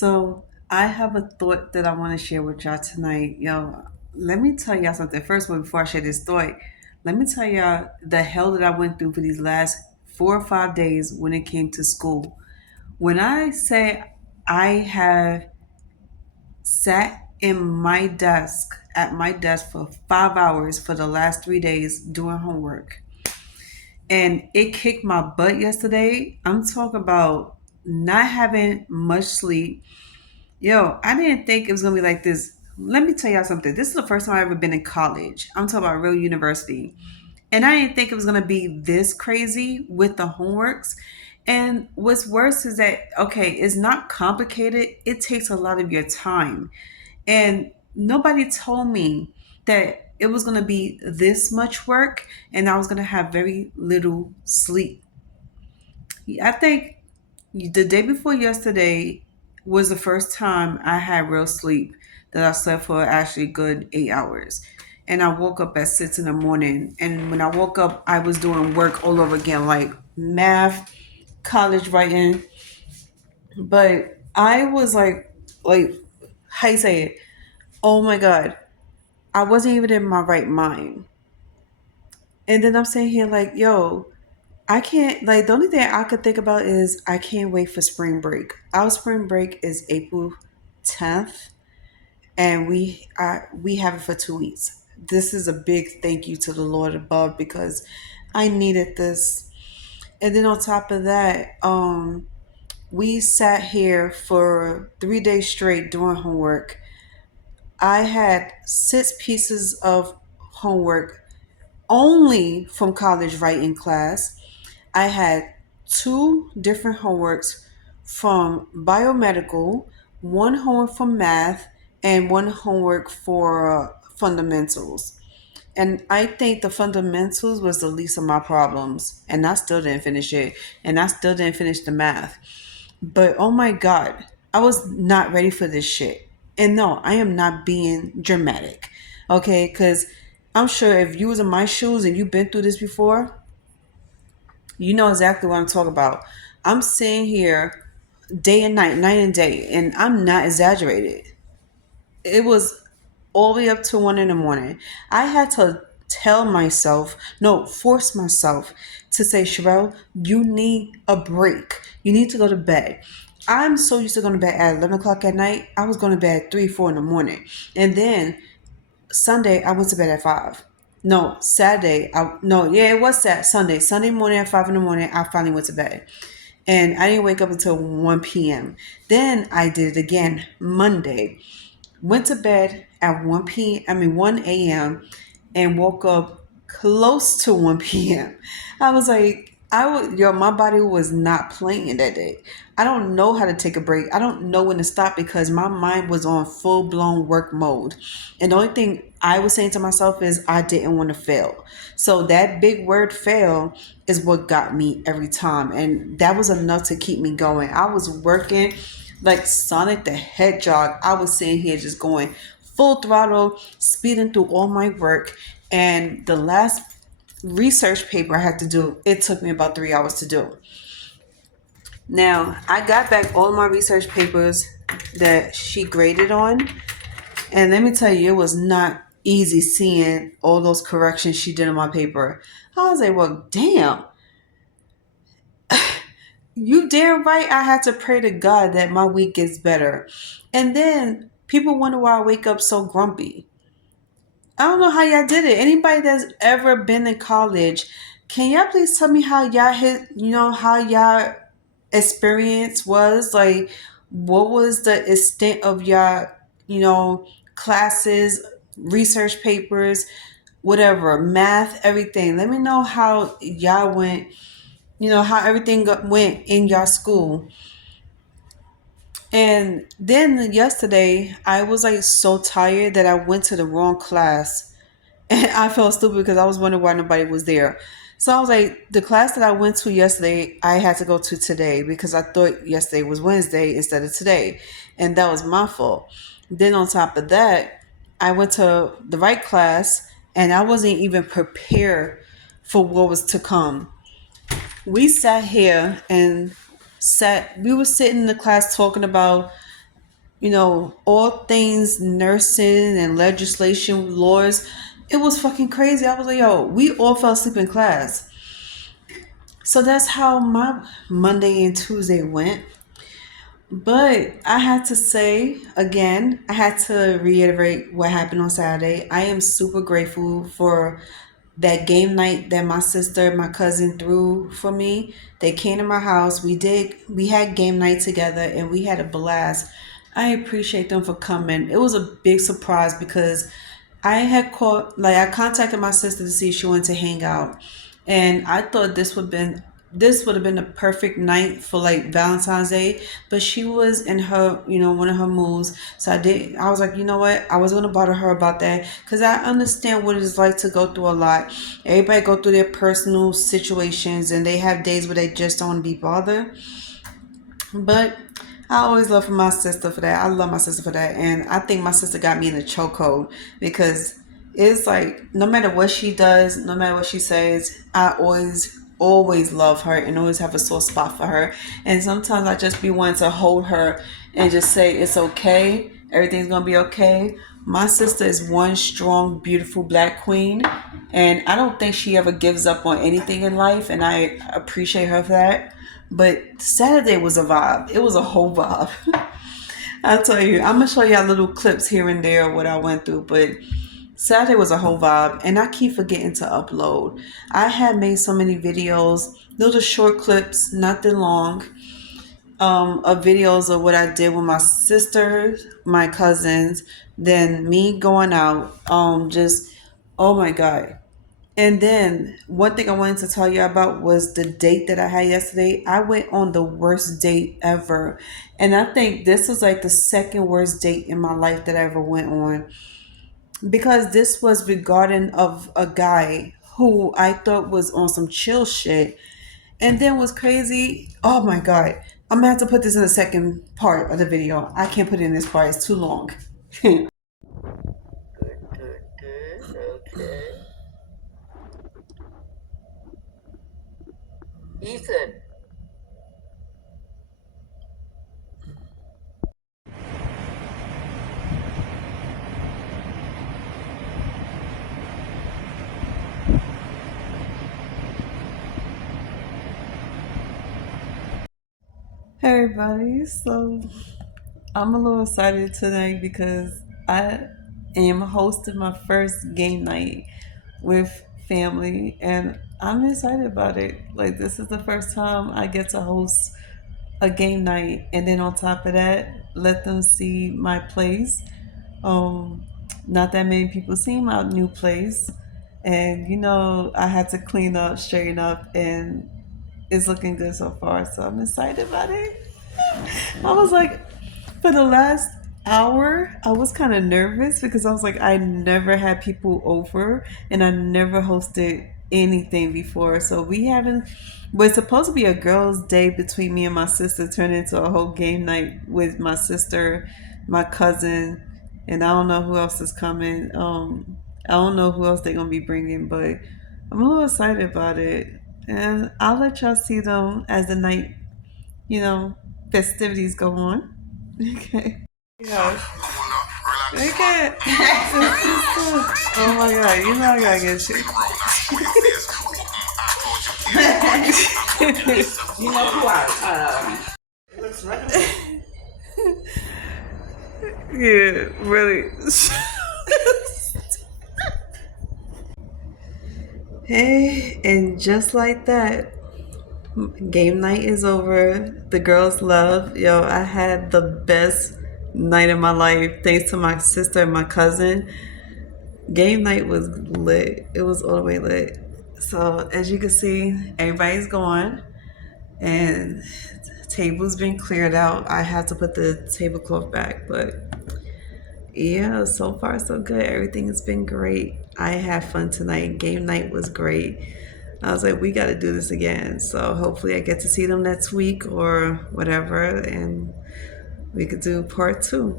So I have a thought that I want to share with y'all tonight. Yo, let me tell y'all something. First of all, before I share this thought, let me tell y'all the hell that I went through for these last 4 or 5 days when it came to school. When I say I have sat in my desk at my desk for 5 hours for the last 3 days doing homework, and it kicked my butt yesterday. I'm talking about not having much sleep. Yo, I didn't think it was gonna be like this. Let me tell y'all something. This is the first time I've ever been in college. I'm talking about real university. And I didn't think it was gonna be this crazy with the homeworks. And what's worse is that, okay, it's not complicated. It takes a lot of your time. And nobody told me that it was gonna be this much work and I was gonna have very little sleep. I think the day before yesterday was the first time I had real sleep that I slept for actually good 8 hours. And I woke up at 6 in the morning. And when I woke up, I was doing work all over again, like math, college writing. But I was like, how you say it? Oh my God. I wasn't even in my right mind. And then I'm sitting here like, yo, I can't, like, the only thing I could think about is I can't wait for spring break. Our spring break is April 10th, and we have it for 2 weeks. This is a big thank you to the Lord above because I needed this. And then on top of that, we sat here for 3 days straight doing homework. I had 6 pieces of homework only from college writing class. I had two different homeworks from biomedical, one homework for math, and one homework for fundamentals. And I think the fundamentals was the least of my problems. And I still didn't finish it. And I still didn't finish the math. But oh my God, I was not ready for this shit. And no, I am not being dramatic. Okay? Because I'm sure if you was in my shoes and you've been through this before, you know exactly what I'm talking about. I'm sitting here day and night, night and day, and I'm not exaggerated. It was all the way up to 1 in the morning. I had to tell myself, no, force myself to say, Sherelle, you need a break. You need to go to bed. I'm so used to going to bed at 11 o'clock at night. I was going to bed at 3, 4 in the morning. And then Sunday, I went to bed at 5. No, Saturday, no, yeah, it was Sunday. Sunday morning at 5 in the morning, I finally went to bed. And I didn't wake up until 1 p.m. Then I did it again Monday. Went to bed at 1 a.m. and woke up close to 1 p.m. I was like, my body was not playing that day. I don't know how to take a break. I don't know when to stop because my mind was on full blown work mode. And the only thing I was saying to myself is I didn't want to fail. So that big word fail is what got me every time. And that was enough to keep me going. I was working like Sonic the Hedgehog. I was sitting here just going full throttle, speeding through all my work. And the last research paper I had to do, it took me about 3 hours to do. Now, I got back all my research papers that she graded on. And let me tell you, it was not easy seeing all those corrections she did on my paper. I was like, well, damn. You damn right I had to pray to God that my week gets better. And then people wonder why I wake up so grumpy. I don't know how y'all did it. Anybody that's ever been in college, can y'all please tell me how y'all how y'all experience was? Like, what was the extent of y'all, classes, research papers, whatever, math, everything. Let me know how y'all went, how everything went in your school. And then yesterday, I was like so tired that I went to the wrong class. And I felt stupid because I was wondering why nobody was there. So I was like, the class that I went to yesterday, I had to go to today because I thought yesterday was Wednesday instead of today. And that was my fault. Then on top of that, I went to the right class and I wasn't even prepared for what was to come. We sat here and we were sitting in the class talking about all things nursing and legislation, laws. It was fucking crazy. I was like, yo, we all fell asleep in class. So that's how my Monday and Tuesday went. But I had to say again, I had to reiterate what happened on Saturday. I am super grateful for that game night that my sister, my cousin threw for me. They came to my house. We had game night together and we had a blast. I appreciate them for coming. It was a big surprise because I contacted my sister to see if she wanted to hang out. And I thought this would have been the perfect night for like Valentine's Day, but she was in her, one of her moods. So I was like, you know what? I was gonna bother her about that because I understand what it is like to go through a lot. Everybody go through their personal situations and they have days where they just don't want to be bothered. But I always love my sister for that. I love my sister for that. And I think my sister got me in a chokehold because it's like no matter what she does, no matter what she says, I always love her and always have a sore spot for her. And sometimes I just be wanting to hold her and just say it's okay. Everything's gonna be okay. My sister is one strong, beautiful black queen, and I don't think she ever gives up on anything in life, and I appreciate her for that. But Saturday was a vibe. It was a whole vibe. I'll tell you, I'm gonna show y'all little clips here and there of what I went through, but Saturday was a whole vibe, and I keep forgetting to upload. I had made so many videos, little short clips, nothing long, of videos of what I did with my sisters, my cousins, then me going out, just oh my god. And then one thing I wanted to tell you about was the date that I had yesterday. I went on the worst date ever. And I think this was like the second worst date in my life that I ever went on. Because this was regarding of a guy who I thought was on some chill shit. And then was crazy. Oh my god. I'm gonna have to put this in the second part of the video. I can't put it in this part, it's too long. Okay. Ethan. Hey everybody, so I'm a little excited tonight because I am hosting my first game night with family and I'm excited about it. Like, this is the first time I get to host a game night and then on top of that, let them see my place. Um, Not that many people see my new place. And I had to clean up, straighten up, and it's looking good so far. So I'm excited about it. I was like, for the last hour, I was kind of nervous because I was like, I never had people over and I never hosted anything before. So we haven't, but it's supposed to be a girls' day between me and my sister, turned into a whole game night with my sister, my cousin, and I don't know who else is coming. I don't know who else they're gonna be bringing, but I'm a little excited about it, and I'll let y'all see them as the night, you know, festivities go on. Okay. Yeah. Okay. Oh my god, you know I gotta get you. You know who looks right. Yeah, really. Hey, and just like that, game night is over. The girls love. Yo, I had the best night of my life thanks to my sister and my cousin. Game night was lit. It was all the way lit. So as you can see, everybody's gone and table's been cleared out. I had to put the tablecloth back, but yeah, so far so good. Everything has been great. I had fun tonight. Game night was great. I was like, we got to do this again. So hopefully I get to see them next week or whatever, and we could do part two.